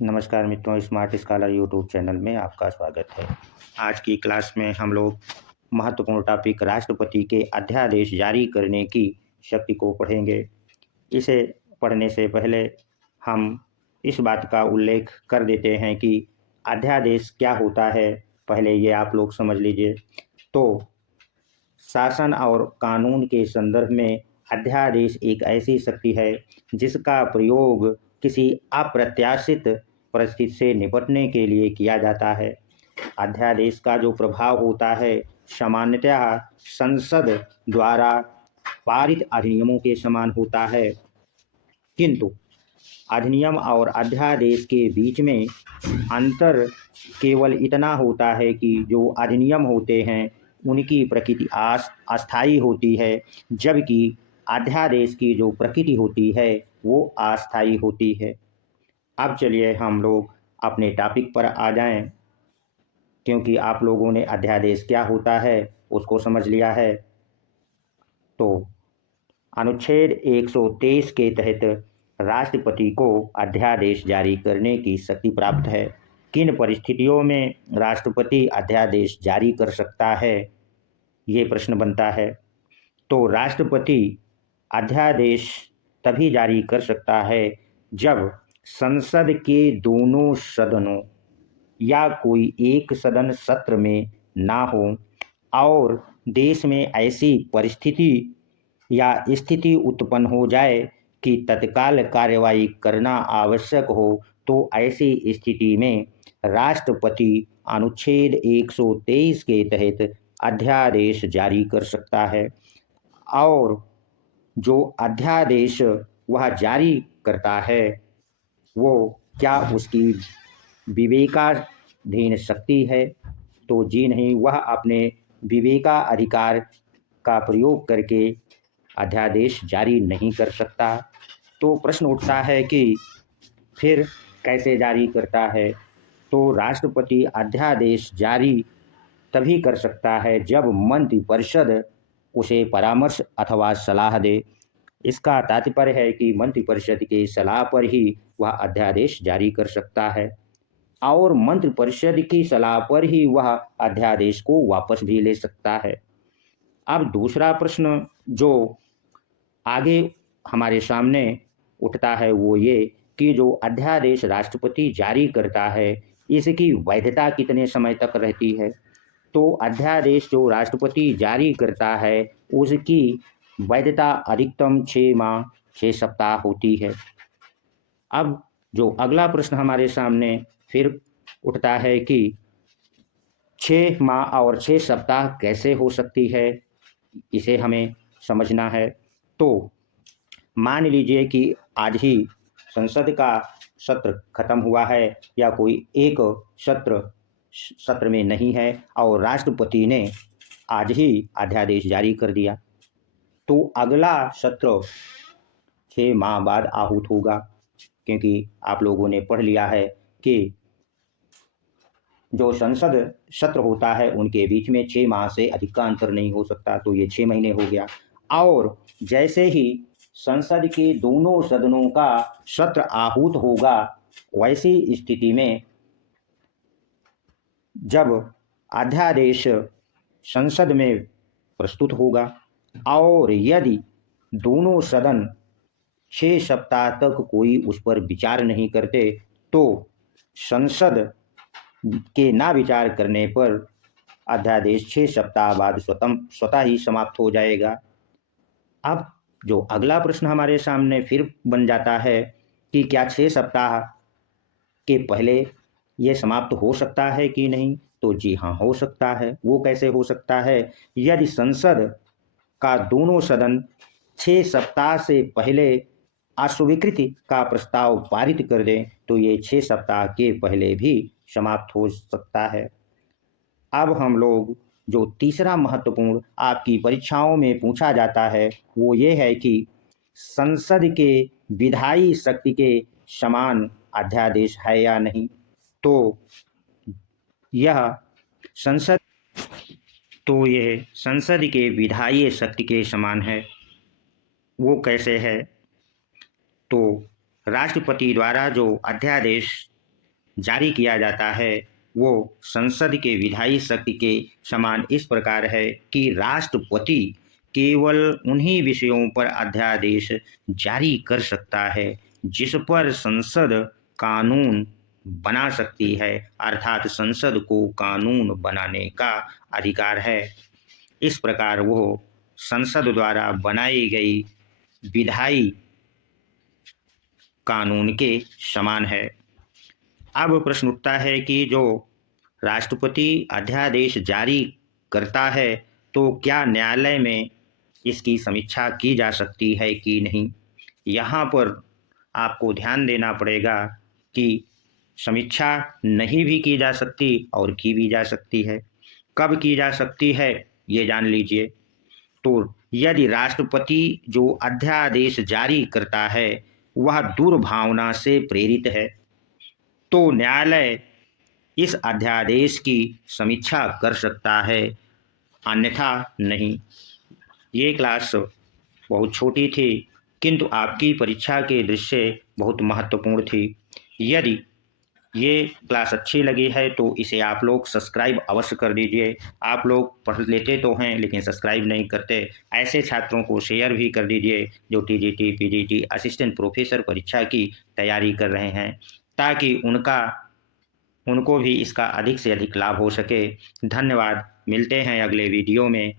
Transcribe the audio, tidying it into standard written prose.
नमस्कार मित्रों, smart scholar YouTube channel में आपका स्वागत है। आज की क्लास में हम लोग महत्वपूर्ण टॉपिक राष्ट्रपति के अध्यादेश जारी करने की शक्ति को पढ़ेंगे। इसे पढ़ने से पहले हम इस बात का उल्लेख कर देते हैं कि अध्यादेश क्या होता है, पहले ये आप लोग समझ लीजिए। तो शासन और कानून के संदर्भ में अध्यादेश एक ऐसी शक्ति है जिसका प्रयोग किसी अप्रत्याशित परिस्थिति से निपटने के लिए किया जाता है। अध्यादेश का जो प्रभाव होता है सामान्यतः संसद द्वारा पारित अधिनियमों के समान होता है, किंतु अधिनियम और अध्यादेश के बीच में अंतर केवल इतना होता है कि जो अधिनियम होते हैं उनकी प्रकृति अस्थायी होती है, जबकि अध्यादेश की जो प्रकृति होती है वो अस्थायी होती है। अब चलिए हम लोग अपने टॉपिक पर आ जाएं, क्योंकि आप लोगों ने अध्यादेश क्या होता है उसको समझ लिया है। तो अनुच्छेद 123 के तहत राष्ट्रपति को अध्यादेश जारी करने की शक्ति प्राप्त है। किन परिस्थितियों में राष्ट्रपति अध्यादेश जारी कर सकता है, ये प्रश्न बनता है। तो राष्ट्रपति अध्यादेश तभी जारी कर सकता है जब संसद के दोनों सदनों या कोई एक सदन सत्र में ना हो और देश में ऐसी परिस्थिति या स्थिति उत्पन्न हो जाए कि तत्काल कार्रवाई करना आवश्यक हो, तो ऐसी स्थिति में राष्ट्रपति अनुच्छेद 123 के तहत अध्यादेश जारी कर सकता है। और जो अध्यादेश वह जारी करता है वो क्या उसकी विवेकाधीन शक्ति है? तो जी नहीं, वह अपने विवेकाधिकार का प्रयोग करके अध्यादेश जारी नहीं कर सकता। तो प्रश्न उठता है कि फिर कैसे जारी करता है? तो राष्ट्रपति अध्यादेश जारी तभी कर सकता है जब मंत्रिपरिषद उसे परामर्श अथवा सलाह दे। इसका तात्पर्य है कि मंत्रिपरिषद की सलाह पर ही वह अध्यादेश जारी कर सकता है और मंत्रिपरिषद की सलाह पर ही वह अध्यादेश को वापस भी ले सकता है। अब दूसरा प्रश्न जो आगे हमारे सामने उठता है वो ये कि जो अध्यादेश राष्ट्रपति जारी करता है इसकी वैधता कितने समय तक रहती है? तो अध्यादेश जो राष्ट्रपति जारी करता है उसकी वैधता अधिकतम 6 माह 6 सप्ताह होती है। अब जो अगला प्रश्न हमारे सामने फिर उठता है कि 6 माह और 6 सप्ताह कैसे हो सकती है, इसे हमें समझना है। तो मान लीजिए कि आज ही संसद का सत्र खत्म हुआ है या कोई एक सत्र में नहीं है और राष्ट्रपति ने आज ही अध्यादेश जारी कर दिया, तो अगला सत्र 6 माह बाद आहूत होगा, क्योंकि आप लोगों ने पढ़ लिया है कि जो संसद सत्र होता है उनके बीच में 6 माह से अधिक का अंतर नहीं हो सकता, तो ये 6 महीने हो गया। और जैसे ही संसद के दोनों सदनों का सत्र आहूत होगा, वैसी स्थिति में जब अध्यादेश संसद में प्रस्तुत होगा और यदि दोनों सदन 6 सप्ताह तक कोई उस पर विचार नहीं करते, तो संसद के ना विचार करने पर अध्यादेश 6 सप्ताह बाद स्वतः ही समाप्त हो जाएगा। अब जो अगला प्रश्न हमारे सामने फिर बन जाता है कि क्या 6 सप्ताह के पहले ये समाप्त हो सकता है कि नहीं? तो जी हाँ, हो सकता है। वो कैसे हो सकता है? यदि संसद का दोनों सदन 6 सप्ताह से पहले अस्वीकृति का प्रस्ताव पारित कर दें, तो ये 6 सप्ताह के पहले भी समाप्त हो सकता है। अब हम लोग जो तीसरा महत्वपूर्ण आपकी परीक्षाओं में पूछा जाता है वो ये है कि संसद के विधायी शक्ति के समान अध्यादेश है या नहीं? तो यह संसद यह संसद के विधायी शक्ति के समान है। वो कैसे है? तो राष्ट्रपति द्वारा जो अध्यादेश जारी किया जाता है वो संसद के विधायी शक्ति के समान इस प्रकार है कि राष्ट्रपति केवल उन्हीं विषयों पर अध्यादेश जारी कर सकता है जिस पर संसद कानून बना सकती है, अर्थात संसद को कानून बनाने का अधिकार है। इस प्रकार वो संसद द्वारा बनाई गई विधायी कानून के समान है। अब प्रश्न उठता है कि जो राष्ट्रपति अध्यादेश जारी करता है तो क्या न्यायालय में इसकी समीक्षा की जा सकती है कि नहीं। यहाँ पर आपको ध्यान देना पड़ेगा कि समीक्षा नहीं भी की जा सकती और की भी जा सकती है। कब की जा सकती है ये जान लीजिए। तो यदि राष्ट्रपति जो अध्यादेश जारी करता है वह दुर्भावना से प्रेरित है तो न्यायालय इस अध्यादेश की समीक्षा कर सकता है, अन्यथा नहीं। ये क्लास बहुत छोटी थी किंतु आपकी परीक्षा के दृष्टि बहुत महत्वपूर्ण थी। यदि ये क्लास अच्छी लगी है तो इसे आप लोग सब्सक्राइब अवश्य कर दीजिए। आप लोग पढ़ लेते तो हैं लेकिन सब्सक्राइब नहीं करते। ऐसे छात्रों को शेयर भी कर दीजिए जो टीजीटी, पीजीटी, असिस्टेंट प्रोफेसर परीक्षा की तैयारी कर रहे हैं, ताकि उनको भी इसका अधिक से अधिक लाभ हो सके। धन्यवाद। मिलते हैं अगले वीडियो में।